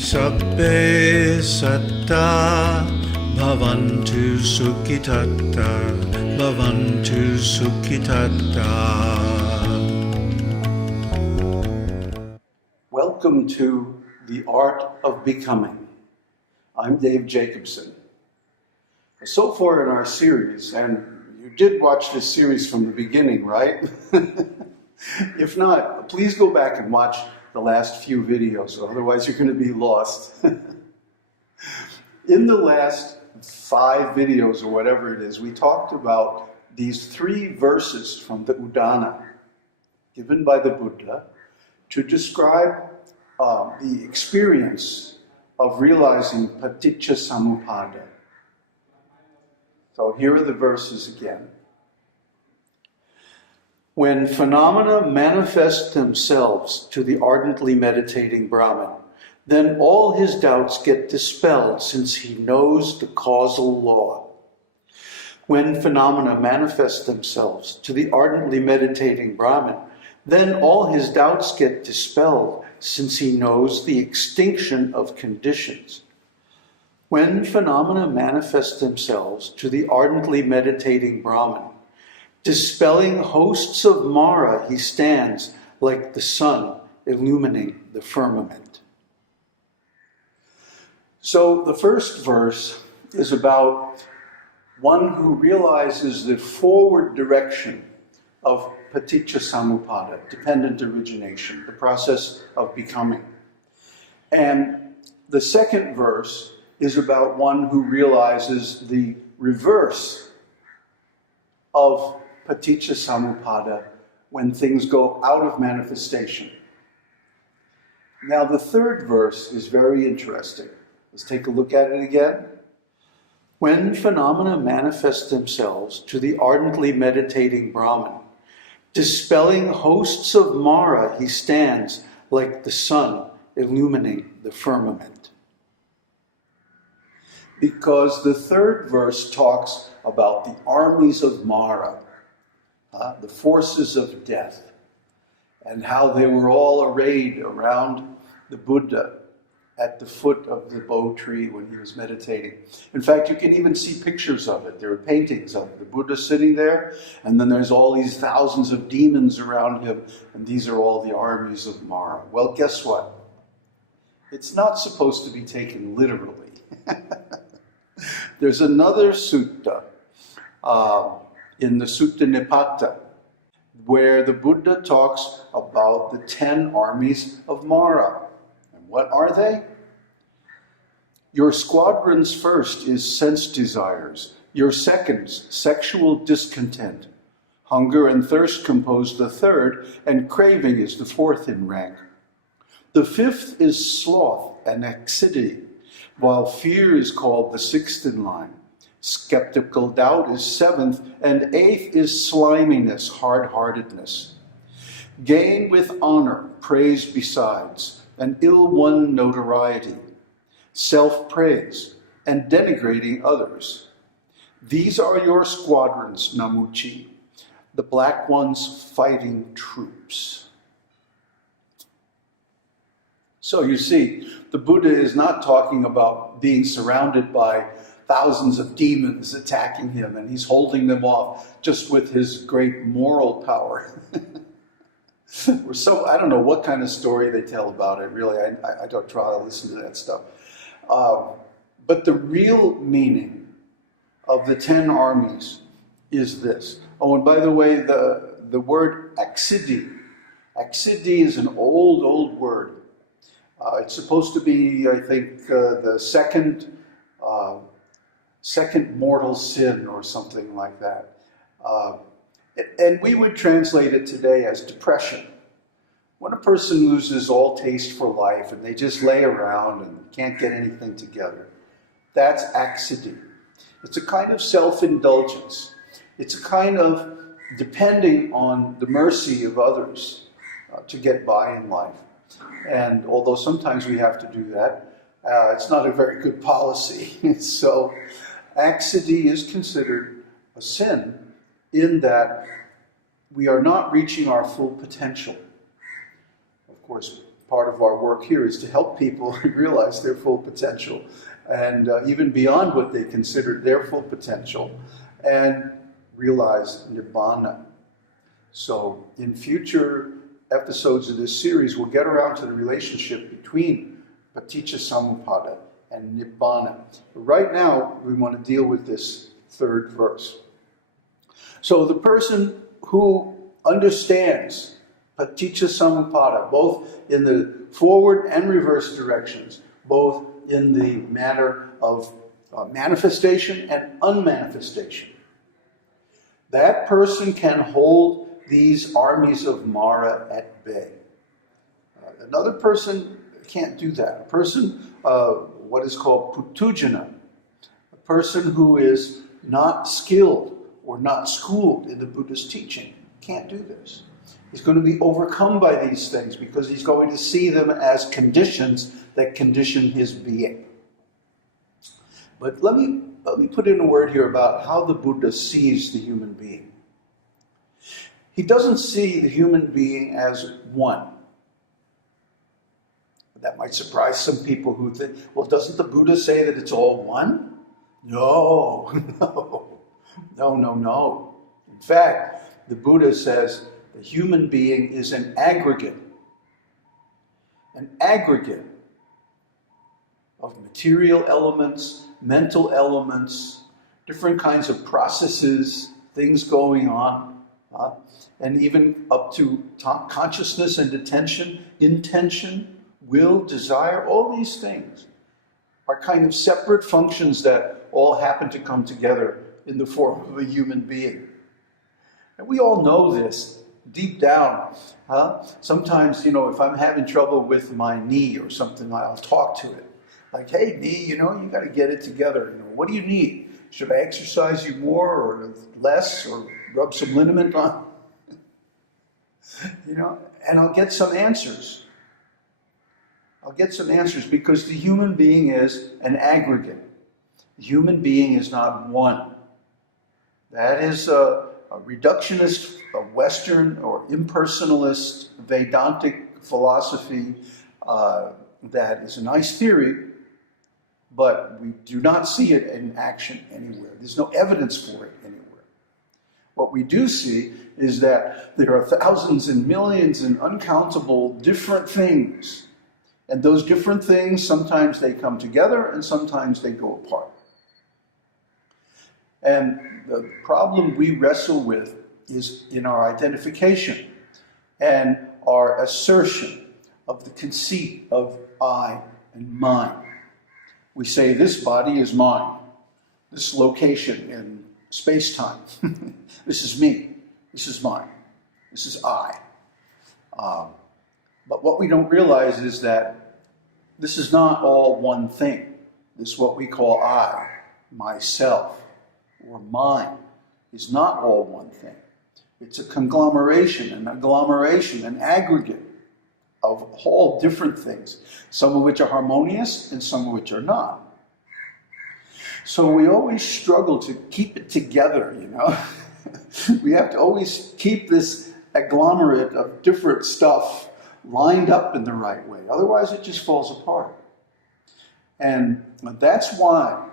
Sabbe satta bhavantu sukhitatta bhavantu sukhitatta. Welcome to The Art of Becoming. I'm Dave Jacobson. So far in our series, and you did watch this series from the beginning, right? If not, please go back and watch the last few videos, otherwise you're going to be lost. In the last 5 videos, or whatever it is, we talked about these 3 verses from the Udāna, given by the Buddha, to describe the experience of realizing paticca samuppada. So here are the verses again. When phenomena manifest themselves to the ardently meditating Brahmin, then all his doubts get dispelled since he knows the causal law. When phenomena manifest themselves to the ardently meditating Brahmin, then all his doubts get dispelled since he knows the extinction of conditions. When phenomena manifest themselves to the ardently meditating Brahmin, dispelling hosts of Māra, he stands like the sun illumining the firmament. So the first verse is about one who realizes the forward direction of paticca samuppada, dependent origination, the process of becoming. And the second verse is about one who realizes the reverse of paticca samuppada when things go out of manifestation. Now the third verse is very interesting. Let's take a look at it again. When phenomena manifest themselves to the ardently meditating Brahmin, dispelling hosts of Māra, he stands like the sun illumining the firmament. Because the third verse talks about the armies of Māra, the forces of death, and how they were all arrayed around the Buddha at the foot of the bo tree when he was meditating. In fact, you can even see pictures of it. There are paintings of it. The Buddha sitting there, and then there's all these thousands of demons around him, and these are all the armies of Māra. Well, guess what? It's not supposed to be taken literally. There's another sutta in the Sutta-nipāta where the Buddha talks about the 10 armies of Māra. And what are they? Your squadrons first is sense desires. Your seconds, sexual discontent. Hunger and thirst compose the third, and craving is the 4th in rank. The 5th is sloth and accidy, while fear is called the 6th in line. Skeptical doubt is 7th, and 8th is sliminess, hardheartedness. Gain with honor, praise besides, and ill-won notoriety, self-praise, and denigrating others. These are your squadrons, Namucī, the black ones fighting troops. So you see, the Buddha is not talking about being surrounded by thousands of demons attacking him, and he's holding them off just with his great moral power. So I don't know what kind of story they tell about it, really. I don't try to listen to that stuff. But the real meaning of the 10 armies is this. Oh, and by the way, the word accidy is an old word. It's supposed to be, I think, the second mortal sin or something like that. And we would translate it today as depression. When a person loses all taste for life and they just lay around and can't get anything together, that's accidy. It's a kind of self-indulgence. It's a kind of depending on the mercy of others to get by in life. And although sometimes we have to do that, it's not a very good policy. So accidy is considered a sin in that we are not reaching our full potential. Of course, part of our work here is to help people realize their full potential, and even beyond what they considered their full potential, and realize Nibbana. So in future episodes of this series, we'll get around to the relationship between Paticca and Nibbana. But right now, we want to deal with this third verse. So the person who understands Paticca, both in the forward and reverse directions, both in the matter of manifestation and unmanifestation, that person can hold these armies of Māra at bay. Another person can't do that. A person, what is called Putujana, a person who is not skilled or not schooled in the Buddha's teaching, can't do this. He's going to be overcome by these things because he's going to see them as conditions that condition his being. But let me put in a word here about how the Buddha sees the human being. He doesn't see the human being as one. That might surprise some people who think, well, doesn't the Buddha say that it's all one? No. In fact, the Buddha says the human being is an aggregate of material elements, mental elements, different kinds of processes, things going on, and even up to consciousness and attention, intention, will, desire, all these things are kind of separate functions that all happen to come together in the form of a human being. And we all know this deep down. Sometimes, if I'm having trouble with my knee or something, I'll talk to it. Like, hey, knee, you got to get it together. What do you need? Should I exercise you more or less, or rub some liniment on? And I'll get some answers. Because the human being is an aggregate. The human being is not one. That is a reductionist, a Western or impersonalist Vedantic philosophy that is a nice theory, but we do not see it in action anywhere. There's no evidence for it anywhere. What we do see is that there are thousands and millions and uncountable different things. And those different things, sometimes they come together and sometimes they go apart. And the problem we wrestle with is in our identification and our assertion of the conceit of I and mine. We say, this body is mine, this location in space-time. This is me, this is mine, this is I. But what we don't realize is that this is not all one thing. This, what we call I, myself, or mine, is not all one thing. It's a conglomeration, an aggregate of all different things, some of which are harmonious and some of which are not. So we always struggle to keep it together, We have to always keep this agglomerate of different stuff lined up in the right way. Otherwise, it just falls apart. And that's why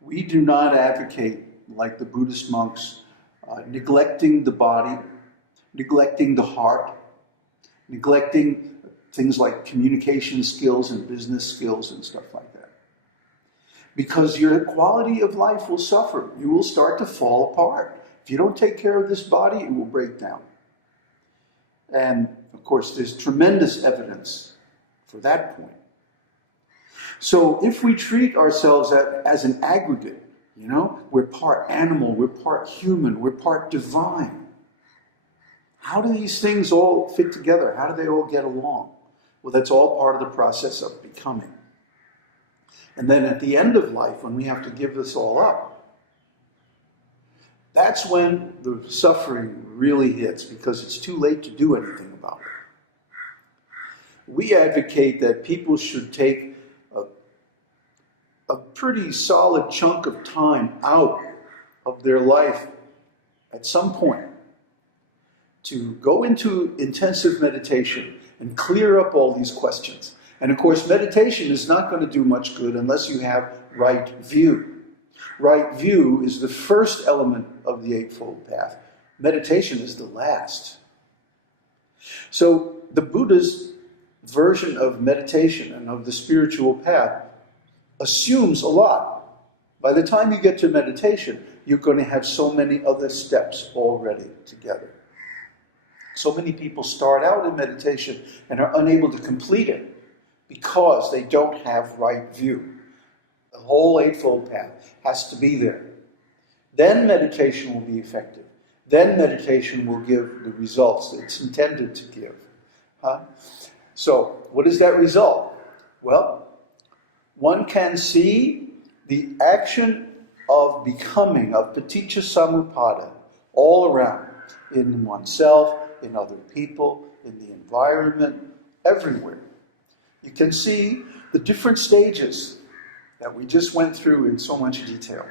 we do not advocate, like the Buddhist monks, neglecting the body, neglecting the heart, neglecting things like communication skills and business skills and stuff like that. Because your quality of life will suffer. You will start to fall apart. If you don't take care of this body, it will break down. And, of course, there's tremendous evidence for that point. So if we treat ourselves as an aggregate, we're part animal, we're part human, we're part divine. How do these things all fit together? How do they all get along? Well, that's all part of the process of becoming. And then at the end of life, when we have to give this all up, that's when the suffering really hits, because it's too late to do anything about it. We advocate that people should take a pretty solid chunk of time out of their life at some point to go into intensive meditation and clear up all these questions. And of course, meditation is not going to do much good unless you have right view. Right view is the first element of the Eightfold Path. Meditation is the last. So the Buddha's version of meditation and of the spiritual path assumes a lot. By the time you get to meditation, you're going to have so many other steps already together. So many people start out in meditation and are unable to complete it because they don't have right view. The whole Eightfold Path has to be there. Then meditation will be effective. Then meditation will give the results it's intended to give. So, what is that result? Well, one can see the action of becoming, of paticca samuppada, all around, in oneself, in other people, in the environment, everywhere. You can see the different stages that we just went through in so much detail.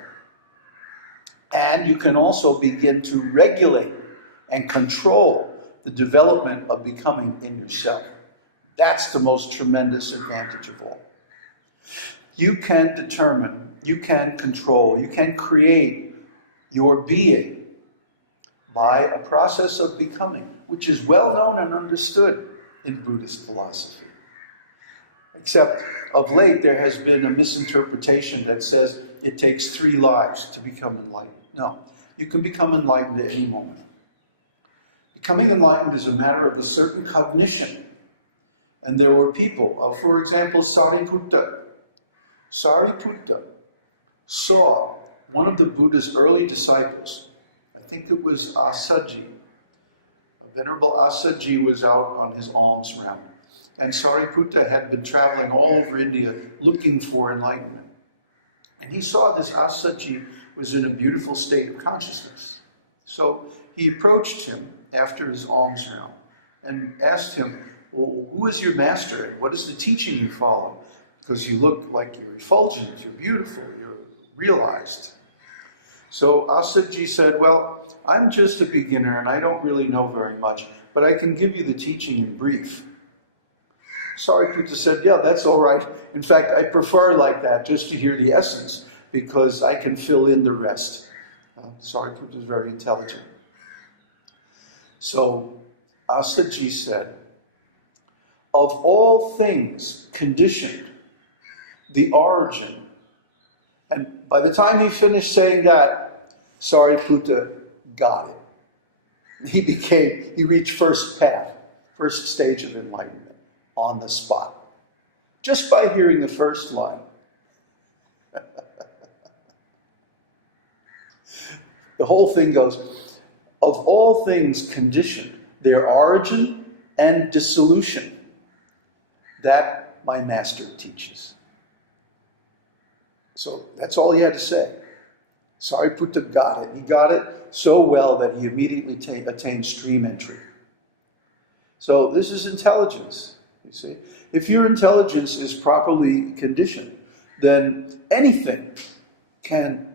And you can also begin to regulate and control the development of becoming in yourself. That's the most tremendous advantage of all. You can determine, you can control, you can create your being by a process of becoming, which is well known and understood in Buddhist philosophy. Except of late there has been a misinterpretation that says it takes 3 lives to become enlightened. No, you can become enlightened at any moment. Becoming enlightened is a matter of a certain cognition. And there were people, for example, Sariputta. Sariputta saw one of the Buddha's early disciples. I think it was Accidy. Venerable Accidy was out on his alms round. And Sariputta had been traveling all over India looking for enlightenment. And he saw this Accidy was in a beautiful state of consciousness. So he approached him after his alms round and asked him, well, who is your master and what is the teaching you follow? Because you look like you're effulgent, you're beautiful, you're realized. So Accidy said, well, I'm just a beginner and I don't really know very much, but I can give you the teaching in brief. Sariputta said, yeah, that's all right. In fact, I prefer like that, just to hear the essence, because I can fill in the rest. Sariputta is very intelligent. So Accidy said, of all things conditioned, the origin. And by the time he finished saying that, Sariputta got it. He reached first path, first stage of enlightenment, on the spot. Just by hearing the first line. The whole thing goes, of all things conditioned, their origin and dissolution, that my master teaches. So that's all he had to say. Sariputta got it. He got it so well that he immediately attained stream entry. So this is intelligence, you see. If your intelligence is properly conditioned, then anything can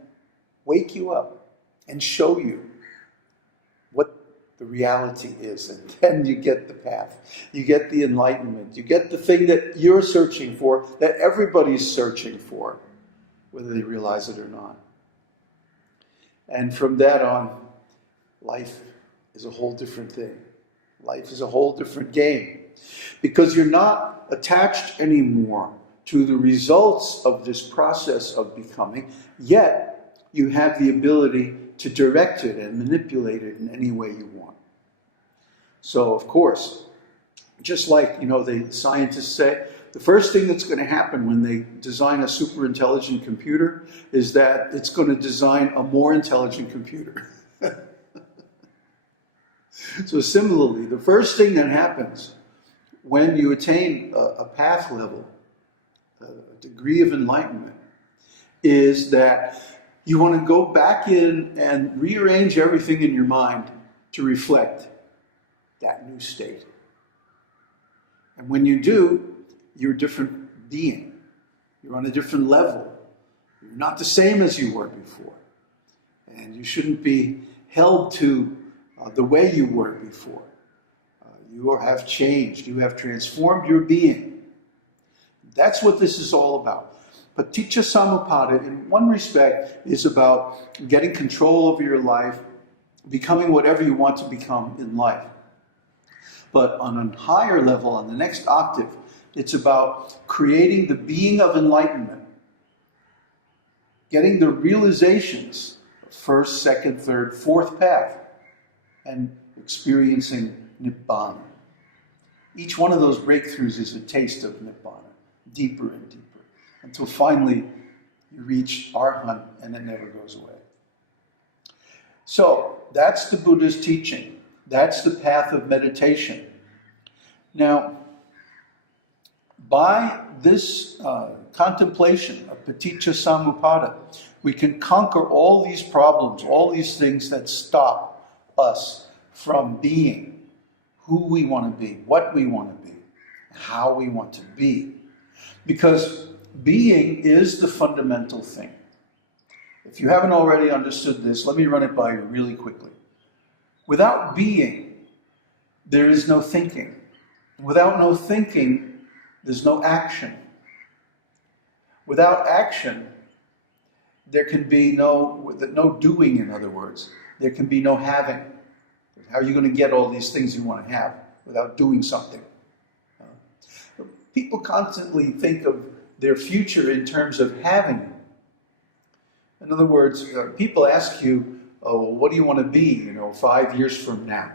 wake you up and show you what the reality is. And then you get the path. You get the enlightenment. You get the thing that you're searching for, that everybody's searching for, whether they realize it or not. And from that on, life is a whole different thing. Life is a whole different game. Because you're not attached anymore to the results of this process of becoming, yet you have the ability to direct it and manipulate it in any way you want. So, of course, just like, the scientists say, the first thing that's going to happen when they design a super intelligent computer is that it's going to design a more intelligent computer. So similarly, the first thing that happens when you attain a path level, a degree of enlightenment, is that you want to go back in and rearrange everything in your mind to reflect that new state. And when you do, you're a different being. You're on a different level. You're not the same as you were before. And you shouldn't be held to the way you were before. You have changed. You have transformed your being. That's what this is all about. Paticca-samuppada, in one respect, is about getting control over your life, becoming whatever you want to become in life. But on a higher level, on the next octave, it's about creating the being of enlightenment, getting the realizations of first, second, third, fourth path, and experiencing Nibbana. Each one of those breakthroughs is a taste of Nibbana, deeper and deeper, until finally you reach Arhat and it never goes away. So, that's the Buddha's teaching. That's the path of meditation. Now, by this contemplation of Paticca-samuppada, we can conquer all these problems, all these things that stop us from being who we want to be, what we want to be, how we want to be. Because being is the fundamental thing. If you haven't already understood this, let me run it by you really quickly. Without being, there is no thinking. Without no thinking, there's no action. Without action, there can be no doing, in other words. There can be no having. How are you going to get all these things you want to have without doing something? People constantly think of their future in terms of having. In other words, people ask you, oh, well, what do you want to be, 5 years from now?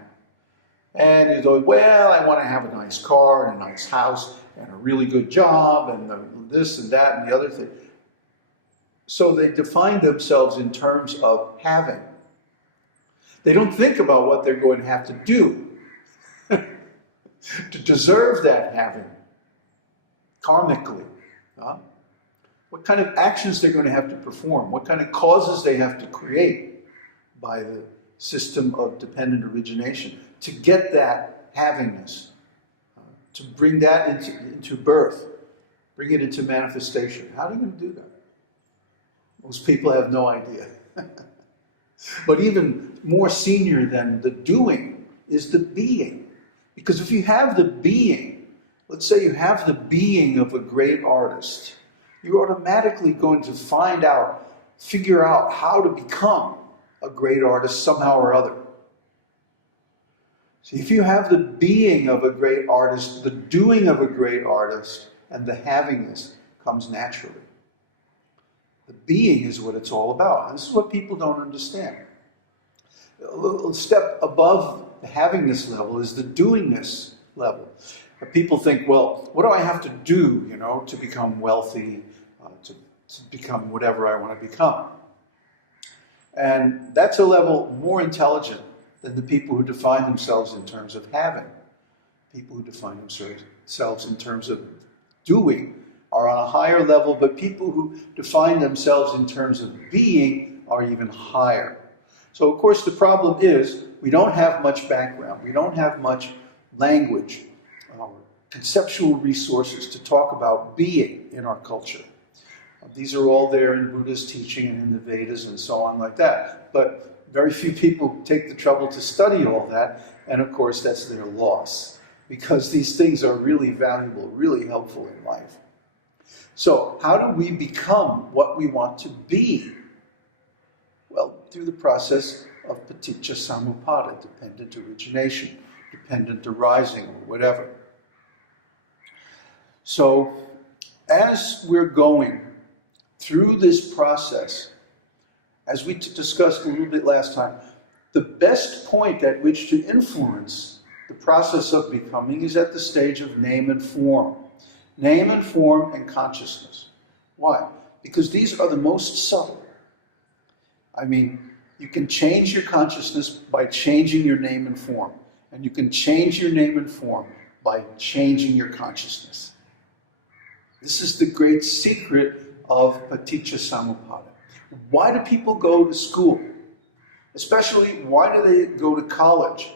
And you go, well, I want to have a nice car and a nice house and a really good job and this and that and the other thing. So they define themselves in terms of having. They don't think about what they're going to have to do to deserve that having, karmically. What kind of actions they're going to have to perform, what kind of causes they have to create by the system of dependent origination to get that havingness, to bring that into birth, bring it into manifestation. How are you going to do that? Most people have no idea. But even more senior than the doing is the being. Because if you have the being, let's say you have the being of a great artist, you're automatically going to figure out how to become a great artist somehow or other. So if you have the being of a great artist, the doing of a great artist, and the havingness comes naturally. The being is what it's all about. And this is what people don't understand. A little step above the havingness level is the doingness level. People think, well, what do I have to do, to become wealthy, to become whatever I want to become? And that's a level more intelligent than the people who define themselves in terms of having. People who define themselves in terms of doing are on a higher level, but people who define themselves in terms of being are even higher. So, of course, the problem is we don't have much background. We don't have much language, conceptual resources to talk about being in our culture. These are all there in Buddha's teaching and in the Vedas and so on like that. But very few people take the trouble to study all that, and of course that's their loss, because these things are really valuable, really helpful in life. So how do we become what we want to be? Well, through the process of Paticca-samuppada, dependent origination, dependent arising, or whatever. So as we're going through this process, as we discussed a little bit last time, the best point at which to influence the process of becoming is at the stage of name and form. Name and form and consciousness. Why? Because these are the most subtle. I mean, you can change your consciousness by changing your name and form. And you can change your name and form by changing your consciousness. This is the great secret of Paticca-samuppada. Why do people go to school? Especially, why do they go to college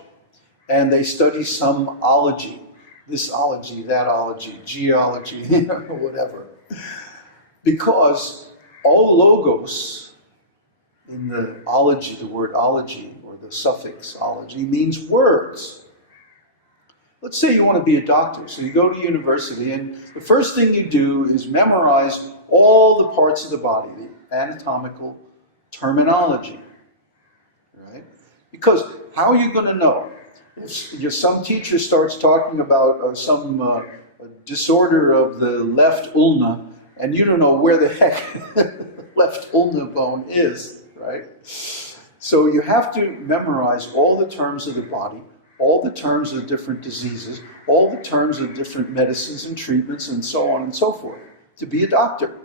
and they study some ology? This ology, that ology, geology, whatever. Because all logos in the ology, the word ology, or the suffix ology, means words. Let's say you want to be a doctor, so you go to university, and the first thing you do is memorize all the parts of the body, the anatomical terminology, right? Because how are you going to know? If some teacher starts talking about some disorder of the left ulna, and you don't know where the heck left ulna bone is, right? So you have to memorize all the terms of the body, all the terms of different diseases, all the terms of different medicines and treatments, and so on and so forth, to be a doctor.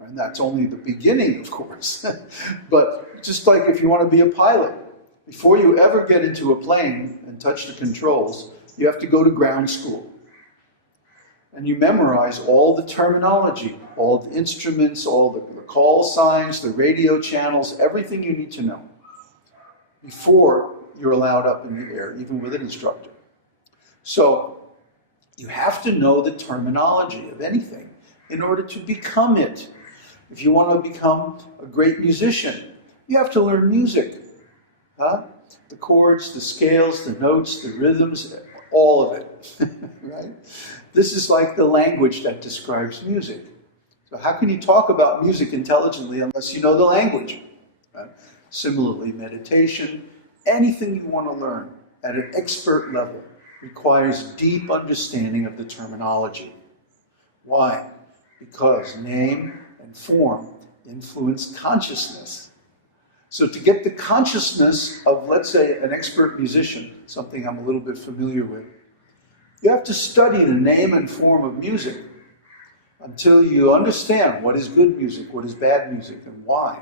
And that's only the beginning, of course. But just like if you want to be a pilot, before you ever get into a plane and touch the controls, you have to go to ground school. And you memorize all the terminology, all the instruments, all the call signs, the radio channels, everything you need to know before you're allowed up in the air, even with an instructor. So you have to know the terminology of anything in order to become it. If you want to become a great musician, you have to learn music. The chords, the scales, the notes, the rhythms, all of it. Right? This is like the language that describes music. So how can you talk about music intelligently unless you know the language? Right? Similarly, meditation, anything you want to learn at an expert level requires deep understanding of the terminology. Why? Because name and form influence consciousness. So to get the consciousness of, let's say, an expert musician, something I'm a little bit familiar with, you have to study the name and form of music until you understand what is good music, what is bad music, and why.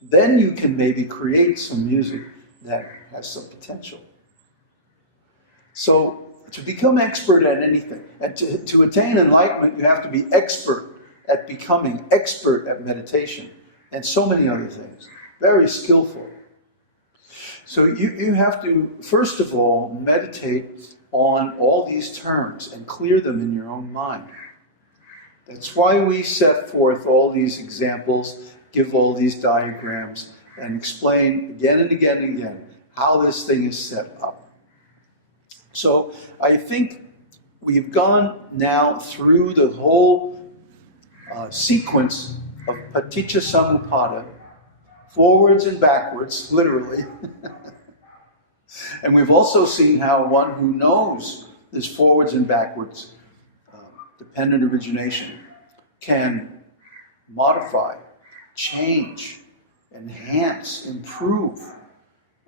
Then you can maybe create some music that has some potential. So to become expert at anything, and to attain enlightenment, you have to be expert at becoming expert at meditation and so many other things. Very skillful. So you have to, first of all, meditate on all these terms and clear them in your own mind. That's why we set forth all these examples, give all these diagrams, and explain again and again and again how this thing is set up. So I think we've gone now through the whole sequence of Paticca forwards and backwards, literally. And we've also seen how one who knows this forwards and backwards dependent origination can modify, change, enhance, improve,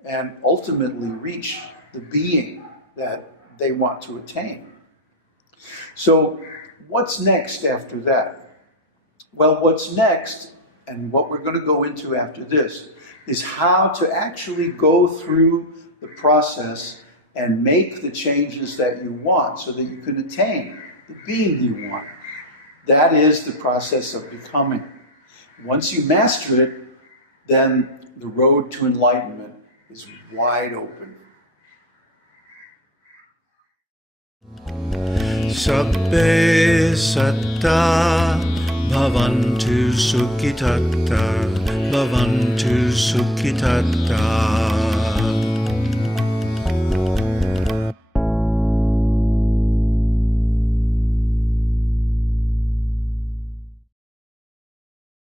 and ultimately reach the being that they want to attain. So what's next after that? Well, what's next, and what we're going to go into after this, is how to actually go through the process and make the changes that you want so that you can attain the being you want. That is the process of becoming. Once you master it, then the road to enlightenment is wide open. Sabbe satta bhavantu sukhitatta bhavantu sukhitatta.